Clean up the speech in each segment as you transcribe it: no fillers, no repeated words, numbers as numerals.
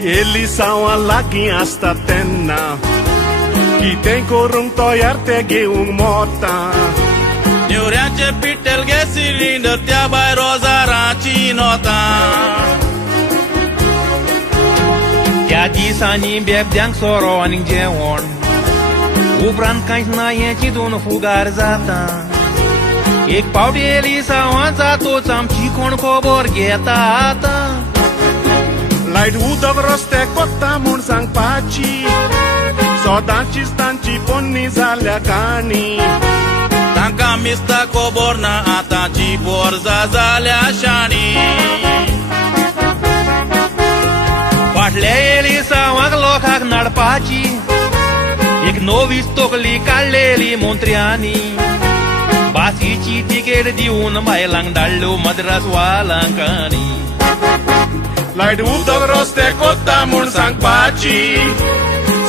Elisa lagi hasta tenna Kiteng korung toyar tege ung mota Neuriace pitel ge silinder tia bai roza raci nota Jadi sani beb diang soro aning jewon Ubran kais na ye chidun fugar zata Ek paudi Elisa wanza to sam chikon kobor geta ata Laid udag roste kota mun sang paci Sodanci stanci ponni zalea cani Tanka mista koborna ataci borza zalea shani Patle Elisa wag lokak nadpaci Ek novis tokli kalleli montriani Basici tiket di un bailang dallu madras walankani Laid udag roste kota mun sang paci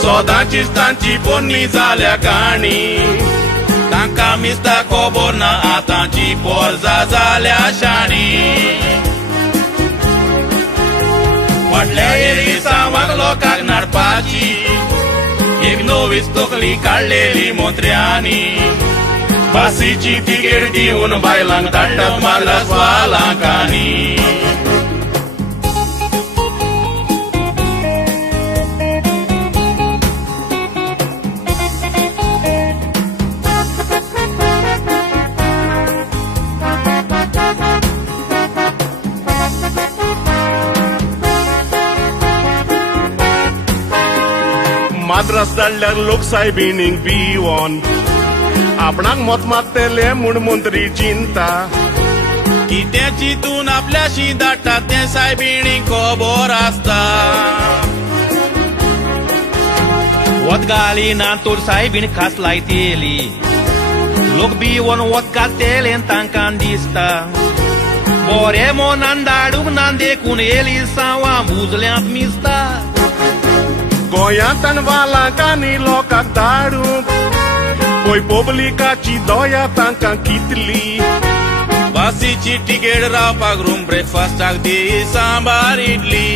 Sodanci stanci ponni zalea cani Tanka mista koborna ataci borza zalea shani Patle Elisa wag lokak nadpaci Ek novis tokli kalleli montriani Basici tiket di un bailang dallu madras walankani Madras dallar lok sai bining biwon Apnang mot matele mun muntri cinta Kiteci tun आपल्याशी दाटा ते सायबिणी खबर आसता Wat gali na tur saibin khas laiteli Lok biwon wat katelen tankandista Bore monandadug nande kun Elisa wa muzleat mista Goiatan walankani lokak daruk Poi publicaci doia tankan kitli Basici tiket raw pagrum breakfast ak di sambar idli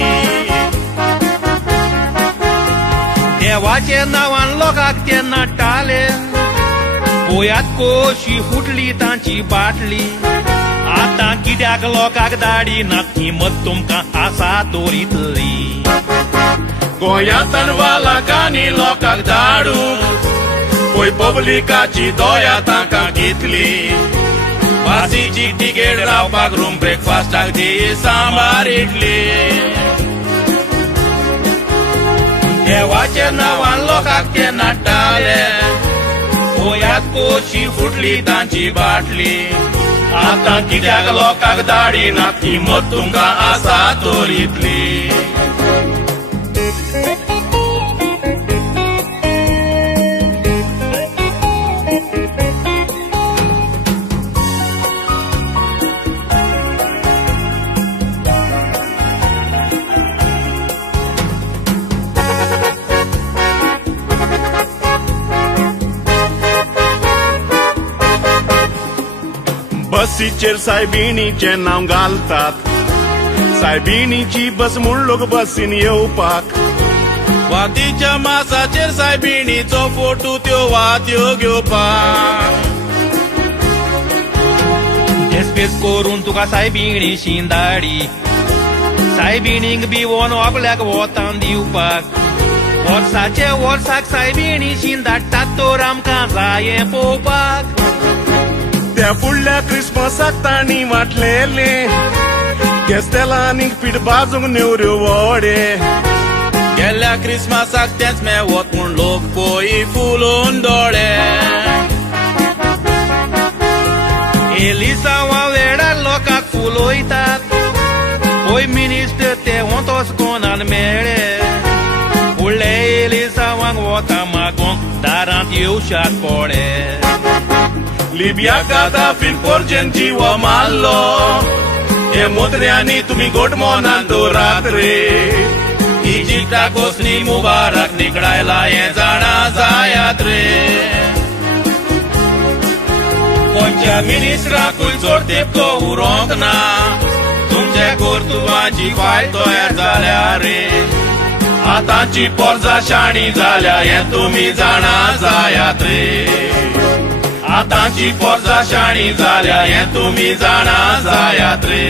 Dewace nawan lokak te natale Poyat koshi futli tanci batli Ata kidak lokak dadi nati matumka asa doritli Goiatan walankani lokak daruk Poi publicaci doia tankan kitli Basici tiket raw pagrum breakfast ak di sambar idli Dewace nawan lokak te natale Poyat koshi futli tanci batli Ata kidak lokak dadi nati matumka asa doritli Basicer saibinice n-am galtat Saibinici bas mulog basin eu pac Waticha masa cer saibini co fotu tio watio gyopa Despes korun tuka saibini shindari Saibining biwon ablak wotan diupak Worsace worsak saibini shindat tatoram kazaye popak त्या पुढल्या क्रिसमसाक ताणी वाटलेले गेस्तेला आनीक पीठ बाजूंक नेवऱ्यो वडे गेल्या क्रिसमसाक तेच मेवत म्हूण लोक पोई फुलोवन दोळे Elisa wa वेळार लोकांक फुलोयतात पोय मिनिस्टर ते वतोस कोणान मेळे फुडले Elisa वांग वता मागोंक दारांत येवशात पडे लिबिया गादाफीन पोरजेन जीव मारलो हे मोत्र्यांनी तुम्ही गोटमोनान दवरात रे इजिप्टा कोसनी मुबारक निकडायला हे जाणा जायात रे कोणच्या मिनिस्टराकूय चोड तेपको उरोंक ना तुमचे गोरतुवाची फायल तयार जाल्या रे आतांची पोरजा शाणी जाल्या हे तुम्ही जाणा जायात रे आतांची पोरजा शाणी जाल्या हे तुम्ही जाणा जायात रे